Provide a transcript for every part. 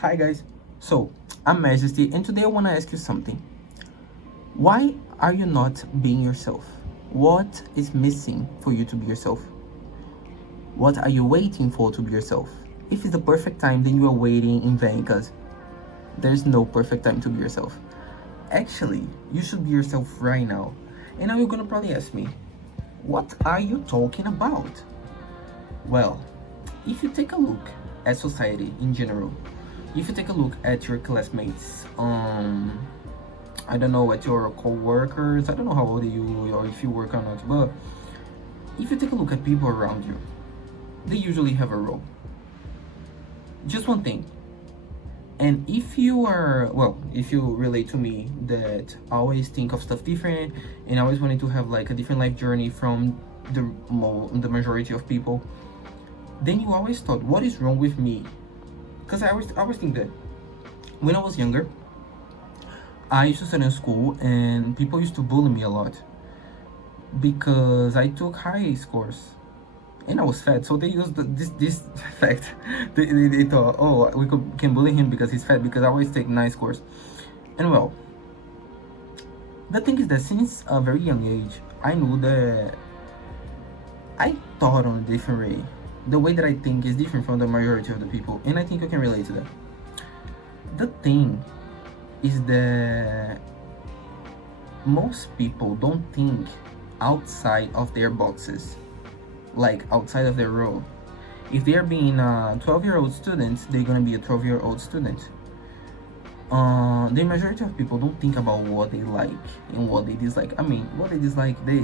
Hi guys, so I'm Majesty and today I want to ask you something. Why are you not being yourself? What is missing for you to be yourself? What are you waiting for to be yourself? If it's the perfect time, then you are waiting in vain because there's no perfect time to be yourself. Actually, you should be yourself right now. And now you're gonna probably ask me, what are you talking about? Well, if you take a look at society in general, if you take a look at your classmates, I don't know, at your co-workers, I don't know how old are you or if you work or not, but if you take a look at people around you, they usually have a role. Just one thing. And if you are, well, if you relate to me that I always think of stuff different and I always wanted to have like a different life journey from the majority of people, then you always thought, what is wrong with me? Because I always think that when I was younger, I used to study in school and people used to bully me a lot because I took high scores and I was fat. So they used this fact. They thought, oh, can bully him because he's fat because I always take nice scores. And well, the thing is that since a very young age, I knew that I thought on a different way. The way that I think is different from the majority of the people, and I think you can relate to that. The thing is that most people don't think outside of their boxes, like outside of their role. If they're being a 12-year-old student, they're gonna be a 12-year-old student. The majority of people don't think about what they like and what they dislike. I mean, what they dislike, they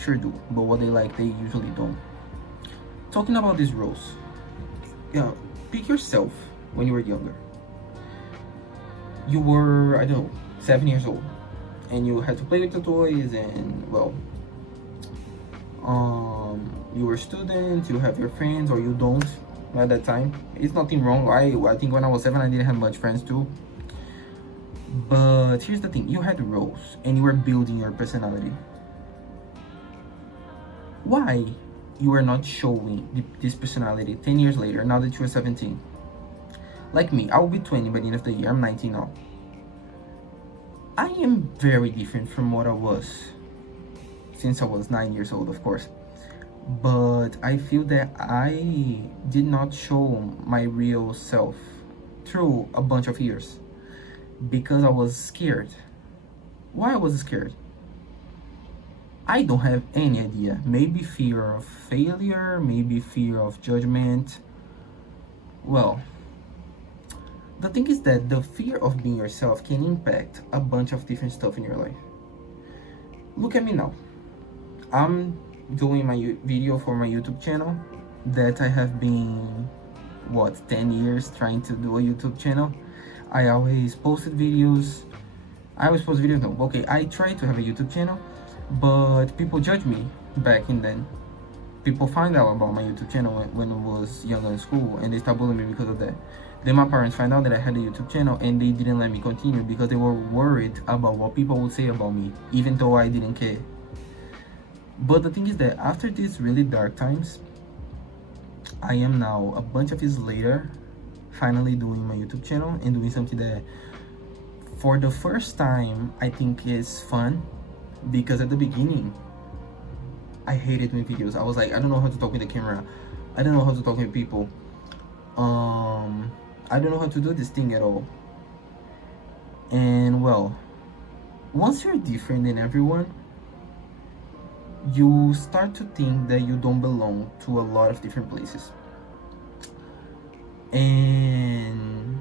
sure do, but what they like, they usually don't. Talking about these roles, yeah, pick yourself when you were younger. You were, I don't know, 7 years old, and you had to play with the toys, and well, you were a student, you have your friends, or you don't at that time. It's nothing wrong. I think when I was 7, I didn't have much friends too. But here's the thing: you had roles, and you were building your personality. Why you are not showing this personality 10 years later, now that you're 17? Like me, I will be 20 by the end of the year. I'm 19 now. I am very different from what I was since I was 9 years old, of course. But I feel that I did not show my real self through a bunch of years because I was scared. Why I was scared? I don't have any idea. Maybe fear of failure, maybe fear of judgment. Well, the thing is that the fear of being yourself can impact a bunch of different stuff in your life. Look at me now. I'm doing my video for my YouTube channel that I have been, 10 years trying to do a YouTube channel. I always posted videos. I try to have a YouTube channel, but people judge me back in then. People find out about my YouTube channel when I was younger in school, and they start bullying me because of that. Then my parents find out that I had a YouTube channel, and they didn't let me continue because they were worried about what people would say about me, even though I didn't care. But the thing is that after these really dark times, I am now, a bunch of years later, finally doing my YouTube channel and doing something that for the first time I think is fun, because at the beginning I hated doing videos. I was like, I don't know how to talk with the camera, I don't know how to talk with people, I don't know how to do this thing at all. And well, once you're different than everyone, you start to think that you don't belong to a lot of different places. And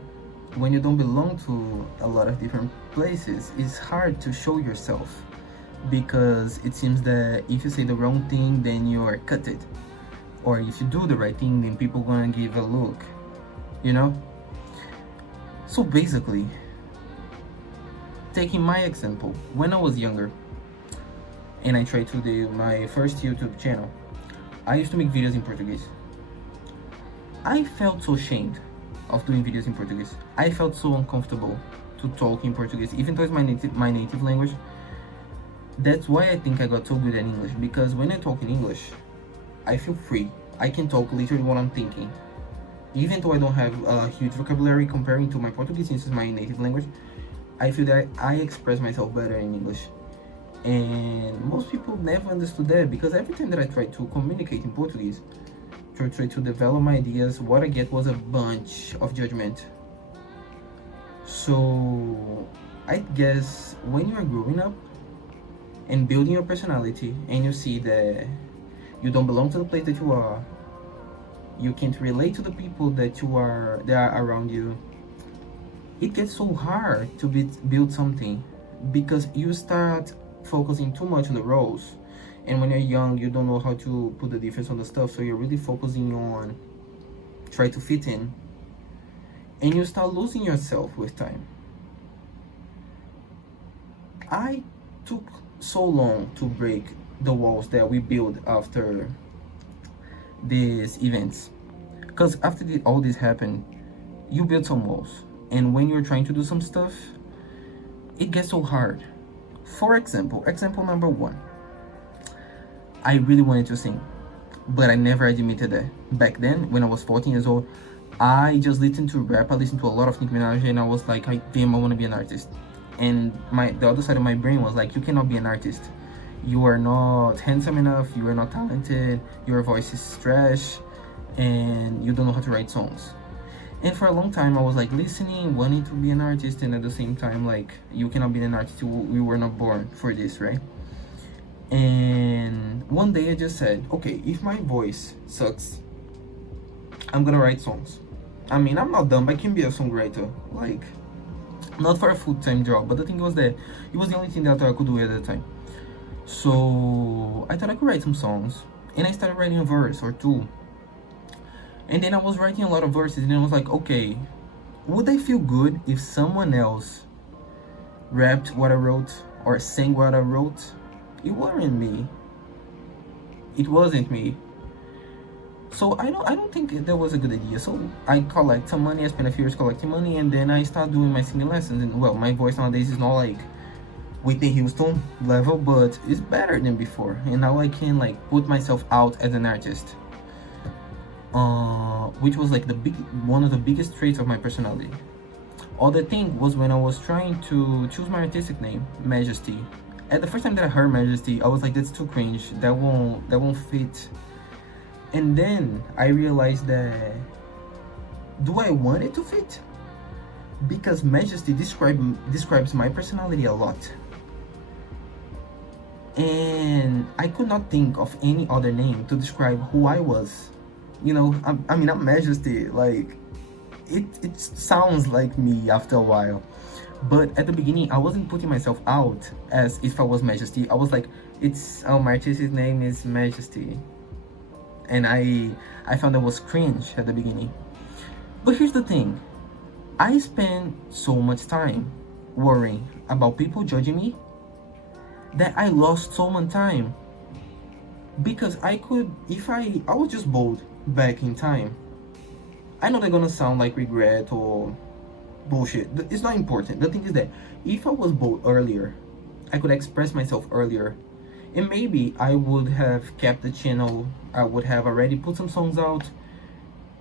when you don't belong to a lot of different places, it's hard to show yourself, because it seems that if you say the wrong thing, then you are cutted, or if you do the right thing, then people gonna give a look, you know. So basically, taking my example, when I was younger and I tried to do my first YouTube channel, I used to make videos in Portuguese. I felt so ashamed of doing videos in Portuguese. I felt so uncomfortable to talk in Portuguese, even though it's my native language. That's why I think I got so good at English, because when I talk in English, I feel free. I can talk literally what I'm thinking. Even though I don't have a huge vocabulary comparing to my Portuguese, since it's my native language, I feel that I express myself better in English. And most people never understood that, because every time that I tried to communicate in Portuguese, to try to develop my ideas, what I get was a bunch of judgment. So I guess when you are growing up and building your personality, and you see that you don't belong to the place that you are, you can't relate to the people that are around you, it gets so hard to build something, because you start focusing too much on the roles. And when you're young, you don't know how to put the difference on the stuff, so you're really focusing on try to fit in, and you start losing yourself with time. I took so long to break the walls that we built after these events, because after all this happened, you build some walls, and when you're trying to do some stuff, it gets so hard. For example number one, I really wanted to sing, but I never admitted that. Back then, when I was 14 years old, I just listened to rap. I listened to a lot of Nicki Minaj, and I was like, damn, I want to be an artist. And the other side of my brain was like, you cannot be an artist. You are not handsome enough. You are not talented. Your voice is trash, and you don't know how to write songs. And for a long time, I was like listening, wanting to be an artist, and at the same time, like, you cannot be an artist. We were not born for this, right? And one day I just said, okay, if my voice sucks, I'm gonna write songs. I mean, I'm not dumb. I can be a songwriter, like, not for a full-time job, but the thing was that it was the only thing that I could do at the time. So I thought I could write some songs, and I started writing a verse or two. And then I was writing a lot of verses, and I was like, okay, would I feel good if someone else rapped what I wrote or sang what I wrote? It wasn't me. It wasn't me. So I don't think that was a good idea. So I collect some money. I spent a few years collecting money, and then I started doing my singing lessons. And well, my voice nowadays is not like Whitney Houston level, but it's better than before. And now I can like put myself out as an artist, which was like one of the biggest traits of my personality. Other thing was when I was trying to choose my artistic name, Majesty. At the first time that I heard Majesty, I was like, that's too cringe. That won't fit. And then I realized that, do I want it to fit? Because Majesty describes my personality a lot. And I could not think of any other name to describe who I was. You know, I'm Majesty. Like, it sounds like me after a while. But at the beginning, I wasn't putting myself out as if I was Majesty. I was like, my artistic name is Majesty. And I found that was cringe at the beginning. But here's the thing. I spent so much time worrying about people judging me that I lost so much time. Because I could, if I was just bold back in time. I know they're gonna sound like regret or bullshit. It's not important. The thing is that if I was bold earlier, I could express myself earlier, and maybe I would have kept the channel. I would have already put some songs out,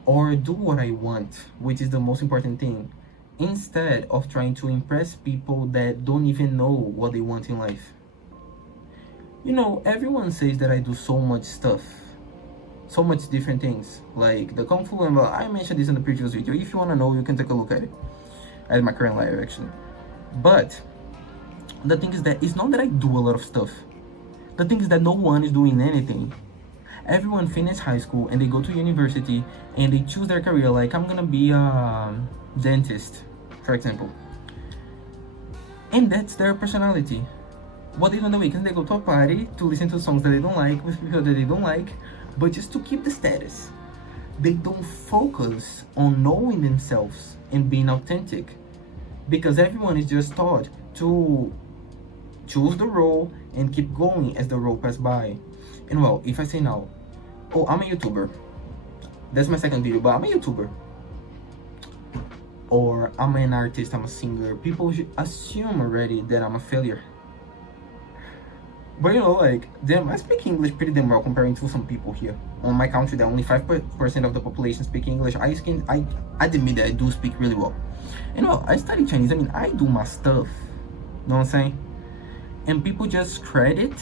or do what I want, which is the most important thing, instead of trying to impress people that don't even know what they want in life. You know, everyone says that I do so much stuff, so much different things, like the Kung Fu, and well, I mentioned this in the previous video. If you want to know, you can take a look at it, at my current life actually. But the thing is that it's not that I do a lot of stuff. The thing is that no one is doing anything. Everyone finishes high school and they go to university and they choose their career. Like, I'm gonna be a dentist, for example, and that's their personality. What they do on the weekends, they go to a party to listen to songs that they don't like with people that they don't like, but just to keep the status. They don't focus on knowing themselves and being authentic, because everyone is just taught to choose the role and keep going as the role passes by. And well, if I say now, oh, I'm a YouTuber, that's my second video, but I'm a YouTuber, or I'm an artist, I'm a singer, people should assume already that I'm a failure. But like, damn, I speak English pretty damn well comparing to some people here. On my country, that only 5% of the population speak English. I admit that I do speak really well. I study Chinese. I mean, I do my stuff. You know what I'm saying? And people just credit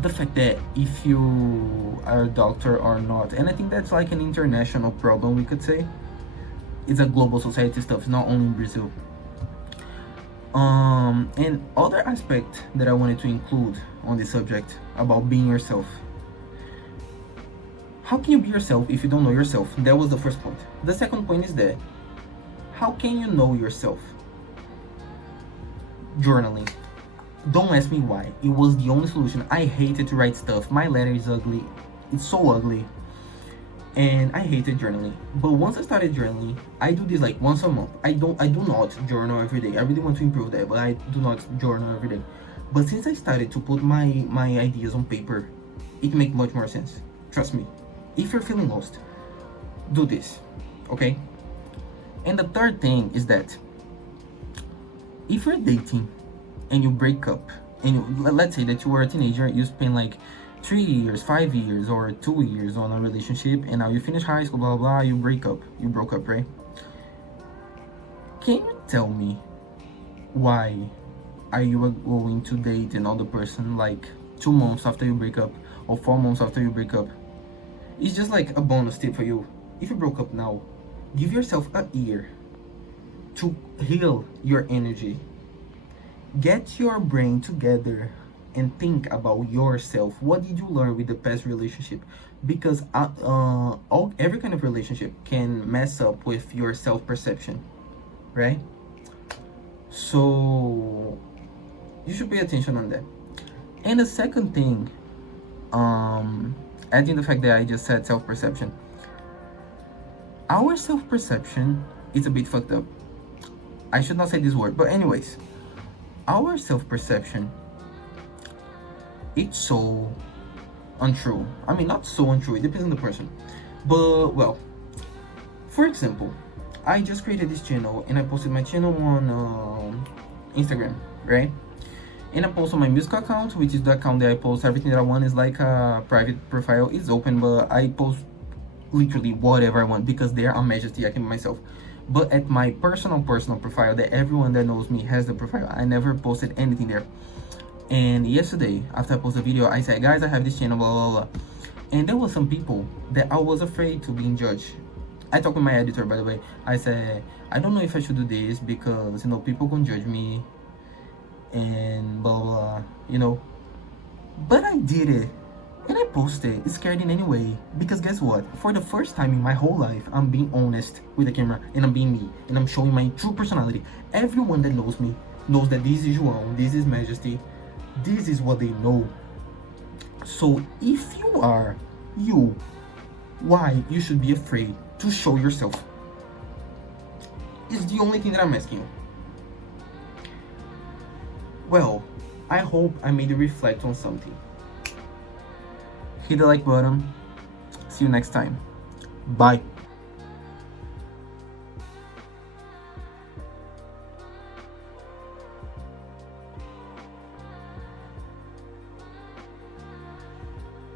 the fact that if you are a doctor or not. And I think that's like an international problem, we could say. It's a global society stuff, not only in Brazil. And other aspect that I wanted to include on this subject about being yourself. How can you be yourself if you don't know yourself? That was the first point. The second point is that how can you know yourself? Journaling. Don't ask me why. It was the only solution. I hated to write stuff. My letter is ugly. It's so ugly. And I hated journaling. But once I started journaling, I do this like once a month. I do not journal every day. I really want to improve that, but I do not journal every day. But since I started to put my ideas on paper, it makes much more sense. Trust me. If you're feeling lost, do this. Okay? And the third thing is that if you're dating and you break up, and let's say that you were a teenager, you spend like 3 years, 5 years, or 2 years on a relationship, and now you finish high school, blah blah blah, you broke up, right? Can you tell me why are you going to date another person like 2 months after you break up, or 4 months after you break up? It's just like a bonus tip for you. If you broke up now, give yourself a year to heal your energy. Get your brain together and think about yourself. What did you learn with the past relationship? Because every kind of relationship can mess up with your self-perception, right? So you should pay attention on that. And the second thing, adding the fact that I just said self-perception, our self-perception is a bit fucked up. I should not say this word, but anyways, our self-perception, it's so untrue. I mean, not so untrue, it depends on the person. But, well, for example, I just created this channel and I posted my channel on Instagram, right? And I post on my music account, which is the account that I post everything that I want. Is like a private profile. It's open, but I post literally whatever I want because there I'm Majesty, I can be myself. But at my personal profile that everyone that knows me has the profile, I never posted anything there. And yesterday, after I posted a video, I said, guys, I have this channel, blah blah blah. And there was some people that I was afraid to being judged. I talked with my editor, by the way. I said, I don't know if I should do this because people can judge me and blah blah, but I did it and I posted. It's scared in any way because guess what, for the first time in my whole life, I'm being honest with the camera and I'm being me and I'm showing my true personality. Everyone that knows me knows that this is João, this is Majesty, this is what they know. So if you are you, why you should be afraid to show yourself? Is the only thing that I'm asking you. Well, I hope I made you reflect on something. Hit the like button. See you next time. Bye.